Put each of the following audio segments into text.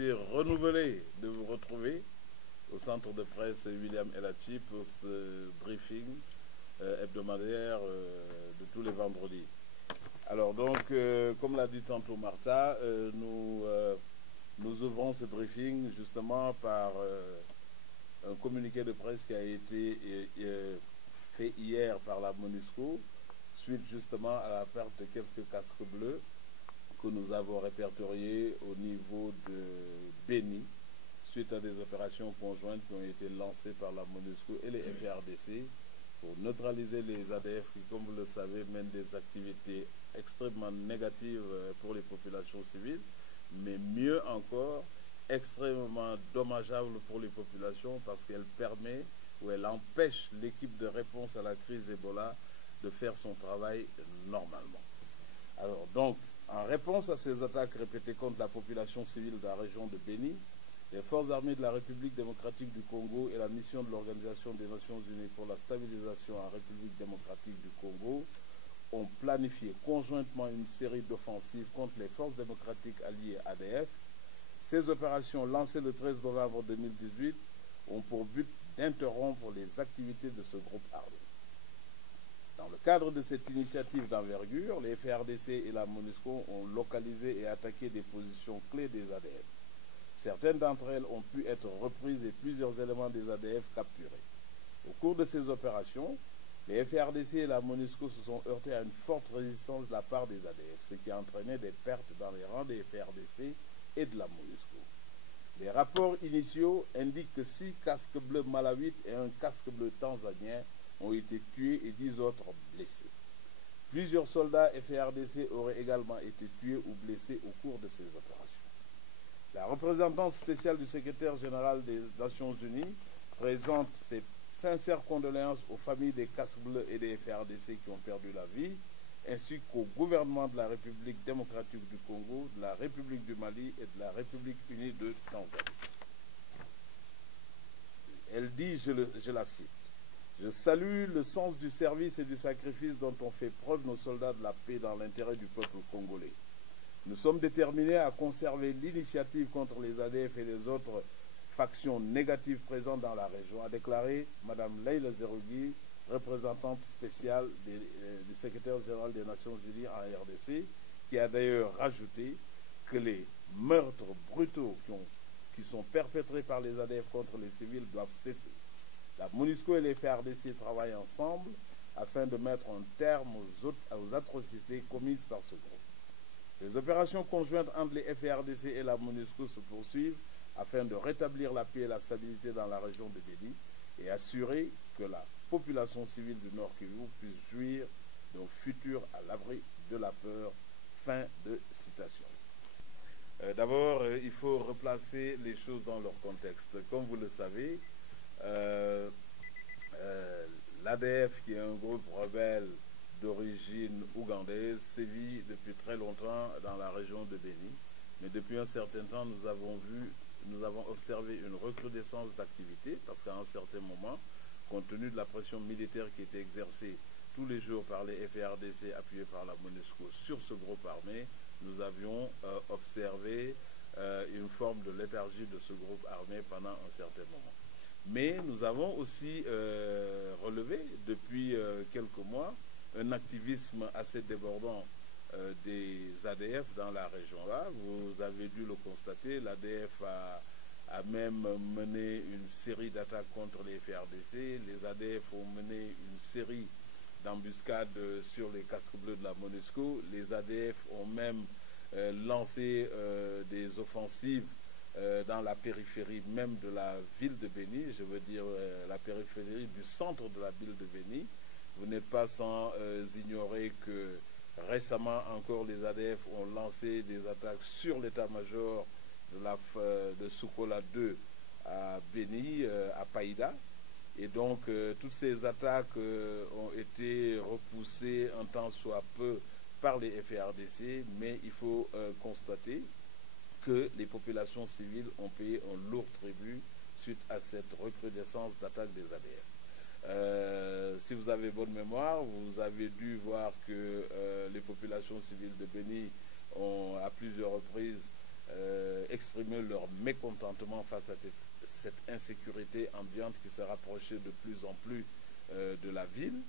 Renouvelé de vous retrouver au centre de presse William Elachi pour ce briefing hebdomadaire de tous les vendredis. Alors donc, comme l'a dit tantôt Martha, nous ouvrons ce briefing justement par un communiqué de presse qui a été fait hier par la MONUSCO, suite justement à la perte de quelques casques bleus que nous avons répertoriés au niveau de Béni, suite à des opérations conjointes qui ont été lancées par la MONUSCO et les FARDC pour neutraliser les ADF qui, comme vous le savez, mènent des activités extrêmement négatives pour les populations civiles, mais mieux encore, extrêmement dommageable pour les populations parce qu'elle permet ou elle empêche l'équipe de réponse à la crise Ebola de faire son travail normalement. Alors donc, en réponse à ces attaques répétées contre la population civile de la région de Béni, les forces armées de la République démocratique du Congo et la mission de l'Organisation des Nations Unies pour la stabilisation en République démocratique du Congo ont planifié conjointement une série d'offensives contre les forces démocratiques alliées ADF. Ces opérations lancées le 13 novembre 2018 ont pour but d'interrompre les activités de ce groupe armé. Dans le cadre de cette initiative d'envergure, les FARDC et la MONUSCO ont localisé et attaqué des positions clés des ADF. Certaines d'entre elles ont pu être reprises et plusieurs éléments des ADF capturés. Au cours de ces opérations, les FARDC et la MONUSCO se sont heurtés à une forte résistance de la part des ADF, ce qui a entraîné des pertes dans les rangs des FARDC et de la MONUSCO. Les rapports initiaux indiquent que 6 casques bleus malawites et un casque bleu tanzanien ont été tués et 10 autres blessés. Plusieurs soldats FARDC auraient également été tués ou blessés au cours de ces opérations. La représentante spéciale du secrétaire général des Nations Unies présente ses sincères condoléances aux familles des casques bleus et des FARDC qui ont perdu la vie, ainsi qu'au gouvernement de la République démocratique du Congo, de la République du Mali et de la République unie de Tanzanie. Elle dit, je la cite, « Je salue le sens du service et du sacrifice dont ont fait preuve nos soldats de la paix dans l'intérêt du peuple congolais. Nous sommes déterminés à conserver l'initiative contre les ADF et les autres factions négatives présentes dans la région », a déclaré Mme Leila Zerougui, représentante spéciale du secrétaire général des Nations Unies en RDC, qui a d'ailleurs rajouté que les meurtres brutaux qui sont perpétrés par les ADF contre les civils doivent cesser. La MONUSCO et les FARDC travaillent ensemble afin de mettre un terme aux atrocités commises par ce groupe. Les opérations conjointes entre les FARDC et la MONUSCO se poursuivent afin de rétablir la paix et la stabilité dans la région de Béni et assurer que la population civile du Nord Kivu puisse jouir d'un futur à l'abri de la peur. Fin de citation. D'abord, il faut replacer les choses dans leur contexte. Comme vous le savez, l'ADF, qui est un groupe rebelle d'origine ougandaise, sévit depuis très longtemps dans la région de Béni. Mais depuis un certain temps, nous avons observé une recrudescence d'activité parce qu'à un certain moment, compte tenu de la pression militaire qui était exercée tous les jours par les FARDC appuyés par la MONUSCO sur ce groupe armé, nous avions observé une forme de léthargie de ce groupe armé pendant un certain moment. Mais nous avons aussi relevé depuis quelques mois un activisme assez débordant des ADF dans la région-là. Vous avez dû le constater, l'ADF a même mené une série d'attaques contre les FARDC. Les ADF ont mené une série d'embuscades sur les casques bleus de la MONUSCO. Les ADF ont même lancé des offensives dans la périphérie même de la ville de Béni, je veux dire la périphérie du centre de la ville de Béni. Vous n'êtes pas sans ignorer que récemment encore les ADF ont lancé des attaques sur l'état-major de Soukola 2 à Béni, à Païda. Et donc toutes ces attaques ont été repoussées un temps soit peu par les FARDC, mais il faut constater que les populations civiles ont payé un lourd tribut suite à cette recrudescence d'attaques des ADF. Si vous avez bonne mémoire, vous avez dû voir que les populations civiles de Béni ont à plusieurs reprises exprimer leur mécontentement face à cette insécurité ambiante qui se rapprochait de plus en plus de la ville.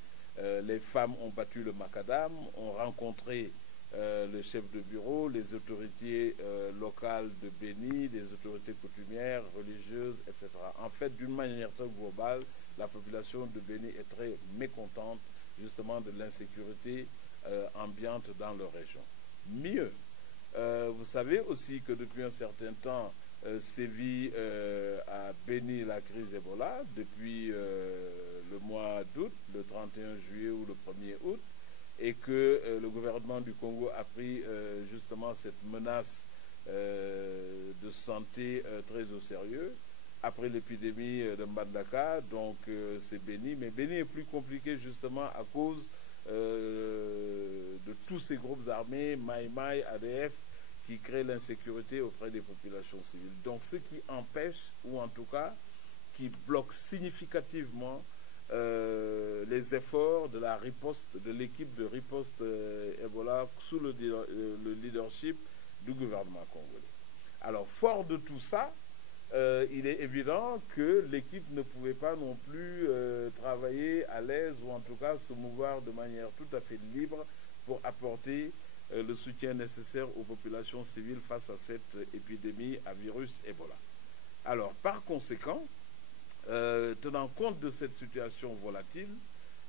Les femmes ont battu le macadam, ont rencontré le chef de bureau, les autorités locales de Béni, les autorités coutumières, religieuses, etc. En fait, d'une manière très globale, la population de Béni est très mécontente justement de l'insécurité ambiante dans leur région. Mieux, vous savez aussi que depuis un certain temps sévit à Béni la crise Ebola depuis le mois d'août, le 31 juillet ou le 1er août, et que le gouvernement du Congo a pris justement cette menace de santé très au sérieux. Après l'épidémie de Mbandaka, donc c'est Béni, mais Béni est plus compliqué justement à cause de tous ces groupes armés, Maï Maï, ADF, qui créent l'insécurité auprès des populations civiles. Donc ce qui empêche, ou en tout cas, qui bloque significativement les efforts de la riposte, de l'équipe de riposte Ebola sous le leadership du gouvernement congolais. Alors, fort de tout ça, il est évident que l'équipe ne pouvait pas non plus travailler à l'aise ou en tout cas se mouvoir de manière tout à fait libre pour apporter le soutien nécessaire aux populations civiles face à cette épidémie à virus Ebola. Alors, par conséquent, tenant compte de cette situation volatile,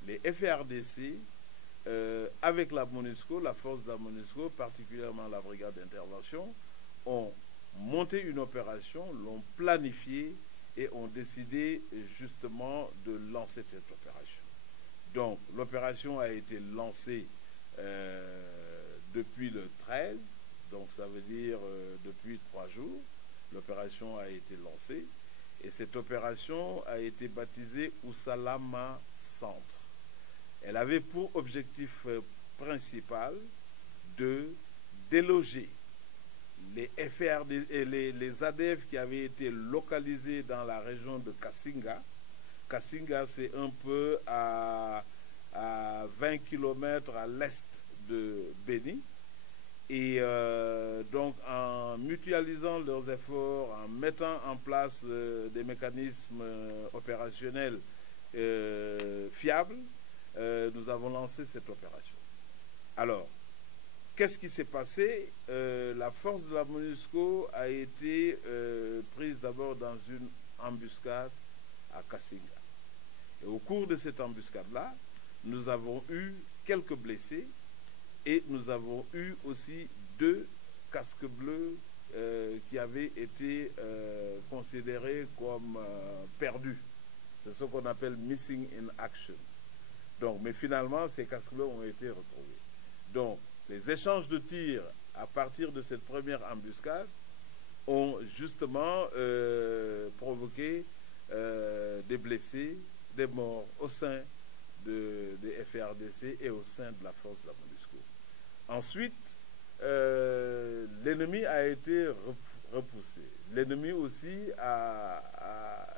les FARDC, avec la MONUSCO, la force de la MONUSCO, particulièrement la brigade d'intervention, ont monté une opération, l'ont planifiée et ont décidé justement de lancer cette opération. Donc, l'opération a été lancée depuis le 13, donc ça veut dire depuis 3 jours, l'opération a été lancée. Et cette opération a été baptisée Usalama Centre. Elle avait pour objectif principal de déloger les FRD et les ADF qui avaient été localisés dans la région de Kassinga. Kassinga, c'est un peu à 20 km à l'est de Béni. Et donc en mutualisant leurs efforts, en mettant en place des mécanismes opérationnels fiables, nous avons lancé cette opération. Alors, qu'est-ce qui s'est passé? La force de la MONUSCO a été prise d'abord dans une embuscade à Kassinga. Et au cours de cette embuscade-là, nous avons eu quelques blessés et nous avons eu aussi 2 casques bleus qui avaient été considérés comme perdus. C'est ce qu'on appelle missing in action. Donc, mais finalement, ces casques bleus ont été retrouvés. Donc, les échanges de tirs à partir de cette première embuscade ont justement provoqué des blessés, des morts au sein des FARDC et au sein de la force de la MONUSCO. Ensuite, l'ennemi a été repoussé. L'ennemi aussi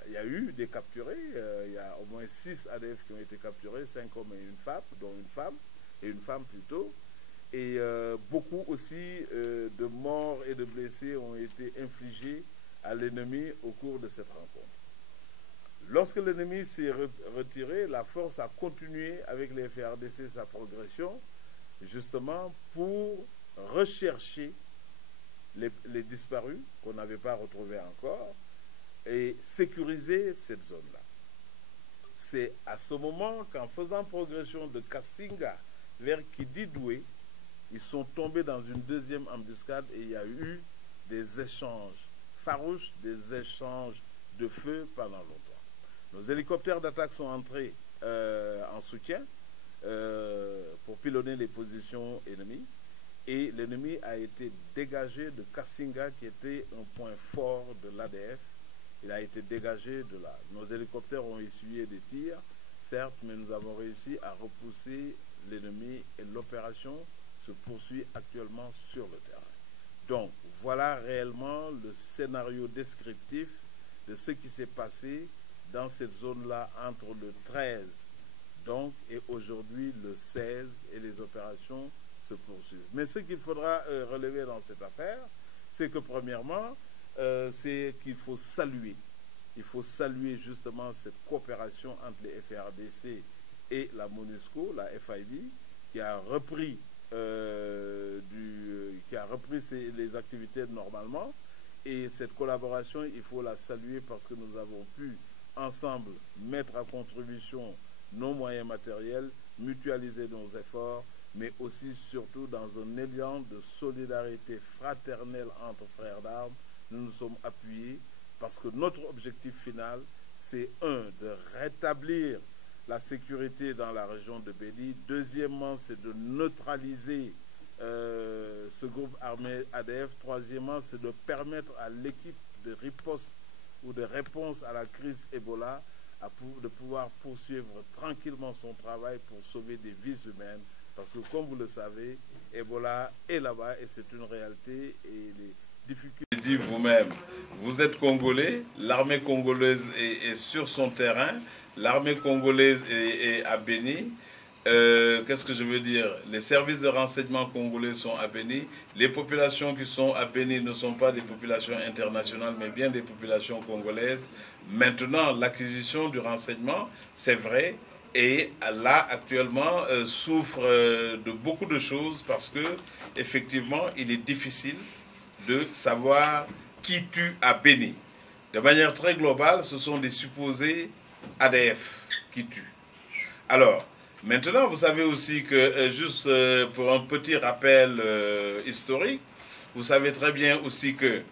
il y a eu des capturés. Il y a au moins 6 ADF qui ont été capturés, 5 hommes et une femme, dont une femme plutôt. Et beaucoup aussi de morts et de blessés ont été infligés à l'ennemi au cours de cette rencontre. Lorsque l'ennemi s'est retiré, la force a continué avec les FARDC sa progression, justement pour rechercher les disparus qu'on n'avait pas retrouvés encore et sécuriser cette zone-là. C'est à ce moment qu'en faisant progression de Kassinga vers Kididoué, ils sont tombés dans une deuxième embuscade et il y a eu des échanges farouches, des échanges de feu pendant longtemps. Nos hélicoptères d'attaque sont entrés en soutien pour pilonner les positions ennemies et l'ennemi a été dégagé de Kassinga qui était un point fort de l'ADF. Il a été dégagé de là. Nos hélicoptères ont essuyé des tirs, certes, mais nous avons réussi à repousser l'ennemi et l'opération se poursuit actuellement sur le terrain. Donc, voilà réellement le scénario descriptif de ce qui s'est passé dans cette zone-là entre le 13 donc, et aujourd'hui le 16 et les opérations se poursuivent. Mais ce qu'il faudra relever dans cette affaire, c'est que premièrement, c'est qu'il faut saluer. Il faut saluer justement cette coopération entre les FARDC et la MONUSCO, la FIB, qui a repris, les activités normalement. Et cette collaboration, il faut la saluer parce que nous avons pu ensemble mettre à contribution nos moyens matériels, mutualiser nos efforts, mais aussi surtout dans un élan de solidarité fraternelle entre frères d'armes. Nous nous sommes appuyés parce que notre objectif final, c'est de rétablir la sécurité dans la région de Béni. Deuxièmement, c'est de neutraliser ce groupe armé ADF. Troisièmement, c'est de permettre à l'équipe de riposte ou de réponse à la crise Ebola de pouvoir poursuivre tranquillement son travail pour sauver des vies humaines. Parce que comme vous le savez, Ebola est là-bas et c'est une réalité et les difficultés. Dit vous-même, vous êtes Congolais, l'armée congolaise est sur son terrain, l'armée congolaise est à Béni. Qu'est-ce que je veux dire? Les services de renseignement congolais sont à Béni. Les populations qui sont à Béni ne sont pas des populations internationales, mais bien des populations congolaises. Maintenant, l'acquisition du renseignement, c'est vrai, et là, actuellement, souffre de beaucoup de choses parce que, effectivement, il est difficile de savoir qui tue à Béni. De manière très globale, ce sont des supposés ADF qui tuent. Alors, maintenant, vous savez aussi que, juste pour un petit rappel historique, vous savez très bien aussi que,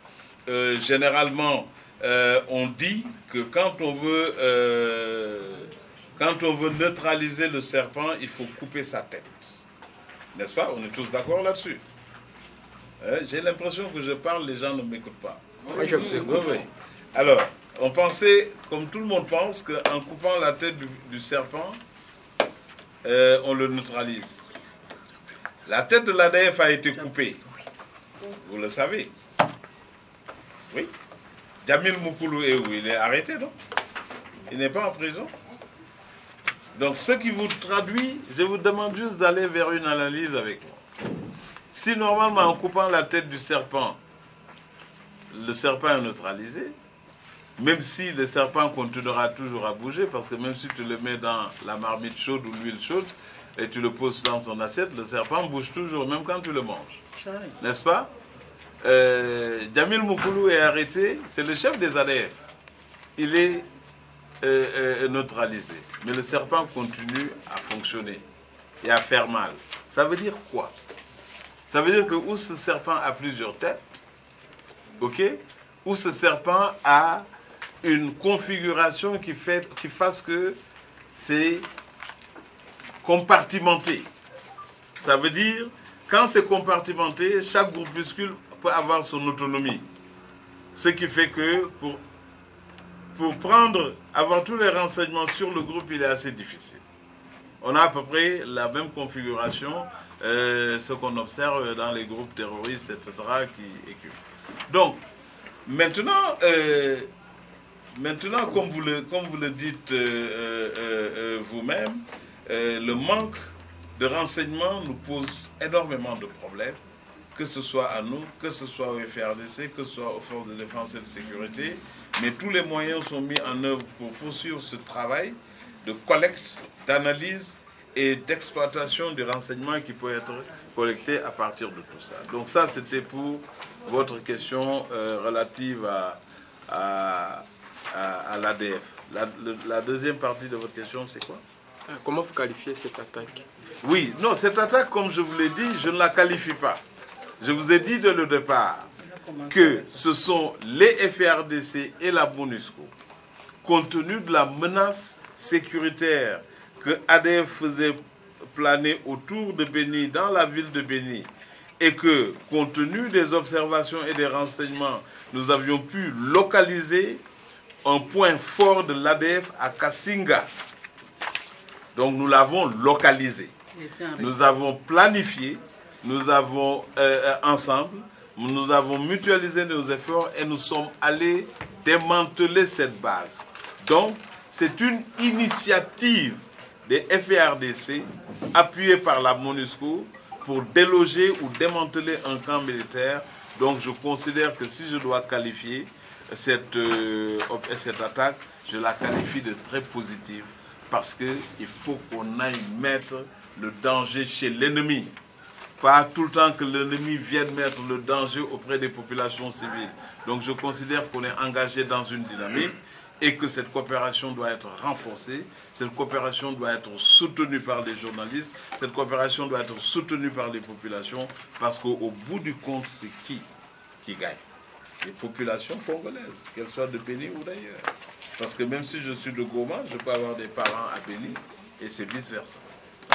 généralement, on dit que quand on veut neutraliser le serpent, il faut couper sa tête. N'est-ce pas? On est tous d'accord là-dessus. J'ai l'impression que je parle, les gens ne m'écoutent pas. Oui, je vous écoute. Oui. Alors, on pensait, comme tout le monde pense, qu'en coupant la tête du serpent, on le neutralise. La tête de l'ADF a été coupée. Vous le savez. Oui. Djamil Moukoulou est où? Il est arrêté, non? Il n'est pas en prison. Donc, ce qui vous traduit, je vous demande juste d'aller vers une analyse avec moi. Si normalement, en coupant la tête du serpent, le serpent est neutralisé, même si le serpent continuera toujours à bouger, parce que même si tu le mets dans la marmite chaude ou l'huile chaude, et tu le poses dans son assiette, le serpent bouge toujours, même quand tu le manges. N'est-ce pas? Djamil Moukoulou est arrêté, c'est le chef des ADF. Il est neutralisé. Mais le serpent continue à fonctionner et à faire mal. Ça veut dire quoi? Ça veut dire que où ce serpent a plusieurs têtes, ok, où ce serpent a une configuration qui fasse que c'est compartimenté. Ça veut dire, quand c'est compartimenté, chaque groupuscule peut avoir son autonomie. Ce qui fait que pour avoir tous les renseignements sur le groupe, il est assez difficile. On a à peu près la même configuration, ce qu'on observe dans les groupes terroristes, etc. qui écupent. Donc, maintenant, comme vous le dites vous-même, le manque de renseignements nous pose énormément de problèmes, que ce soit à nous, que ce soit au FARDC, que ce soit aux forces de défense et de sécurité, mais tous les moyens sont mis en œuvre pour poursuivre ce travail de collecte, d'analyse et d'exploitation des renseignements qui peuvent être collectés à partir de tout ça. Donc ça, c'était pour votre question relative à l'ADF. La deuxième partie de votre question, c'est quoi? Comment vous qualifiez cette attaque? Oui, non, cette attaque, comme je vous l'ai dit, je ne la qualifie pas. Je vous ai dit dès le départ que ce sont les FARDC et la MONUSCO, compte tenu de la menace sécuritaire que ADF faisait planer autour de Béni, dans la ville de Béni, et que, compte tenu des observations et des renseignements, nous avions pu localiser un point fort de l'ADF à Kassinga. Donc nous l'avons localisé. Nous avons planifié, nous avons ensemble, nous avons mutualisé nos efforts et nous sommes allés démanteler cette base. Donc c'est une initiative des FARDC appuyée par la MONUSCO pour déloger ou démanteler un camp militaire Donc je considère que si je dois qualifier cette attaque, je la qualifie de très positive parce qu'il faut qu'on aille mettre le danger chez l'ennemi. Pas tout le temps que l'ennemi vienne mettre le danger auprès des populations civiles. Donc je considère qu'on est engagé dans une dynamique et que cette coopération doit être renforcée, cette coopération doit être soutenue par les journalistes, cette coopération doit être soutenue par les populations, parce qu'au bout du compte, c'est qui gagne? Les populations congolaises, qu'elles soient de Béni ou d'ailleurs. Parce que même si je suis de Goma, je peux avoir des parents à Béni, et c'est vice-versa.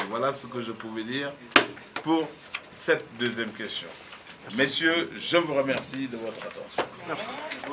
Voilà ce que je pouvais dire pour cette deuxième question. Merci. Messieurs, je vous remercie de votre attention. Merci.